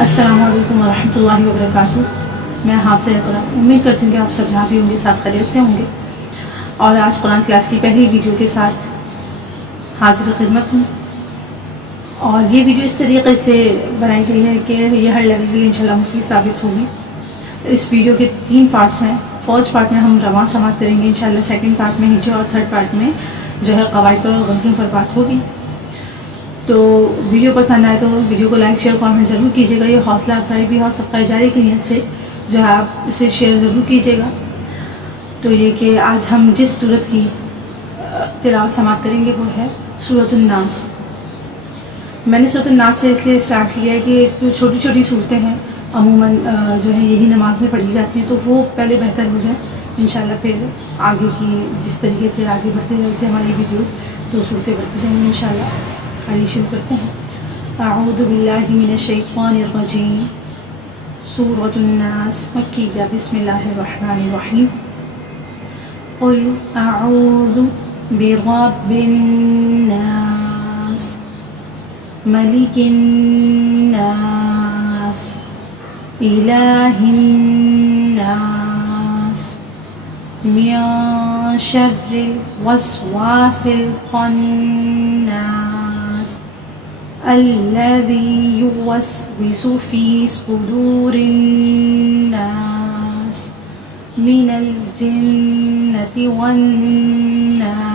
السلام علیکم ورحمۃ اللہ وبرکاتہ. میں حافظہ اقرا. امید کرتی ہوں کہ آپ سب جہاں بھی ہوں گے ساتھ خیریت سے ہوں گے. اور آج قرآن کلاس کی پہلی ویڈیو کے ساتھ حاضر خدمت ہوں. اور یہ ویڈیو اس طریقے سے بنائی گئی ہے کہ یہ ہر لیول کے لیے انشاءاللہ مفید ثابت ہوگی. اس ویڈیو کے 3 پارٹس ہیں. فرسٹ پارٹ میں ہم رواں سماعت کریں گے انشاءاللہ. سیکنڈ پارٹ میں ہجا اور تھرڈ پارٹ میں جو ہے قواعد پر اور غلطیوں پر بات ہوگی. تو ویڈیو پسند آئے تو ویڈیو کو لائک شیئر کامنٹ ضرور کیجیے گا. یہ حوصلہ افزائی بھی اور صدقہ جاری کی نیت سے جو ہے آپ اسے شیئر ضرور کیجیے گا. تو یہ کہ آج ہم جس سورت کی تلاوت سماعت کریں گے وہ ہے سورۃ الناس. میں نے سورۃ الناس سے اس لیے اسٹارٹ کیا ہے کہ جو چھوٹی چھوٹی صورتیں ہیں عموماً جو ہے یہی نماز میں پڑھی جاتی ہیں تو وہ پہلے بہتر ہو جائے انشاءاللہ. پھر آگے کی جس طریقے سے آگے بڑھتے رہتے ہیں ہماری ویڈیوز تو صورتیں بڑھتی جائیں گی انشاءاللہ. آئیے شروع کرتے ہیں. اعوذ باللہ من الشیطان الرجیم. سورۃ الناس مکیہ. بسم اللہ الرحمن الرحیم. قل اعوذ برب الناس ملک الناس الہ الناس من شر الوسواس الخناس الذي يوسوس في صدور الناس من الجنة والناس.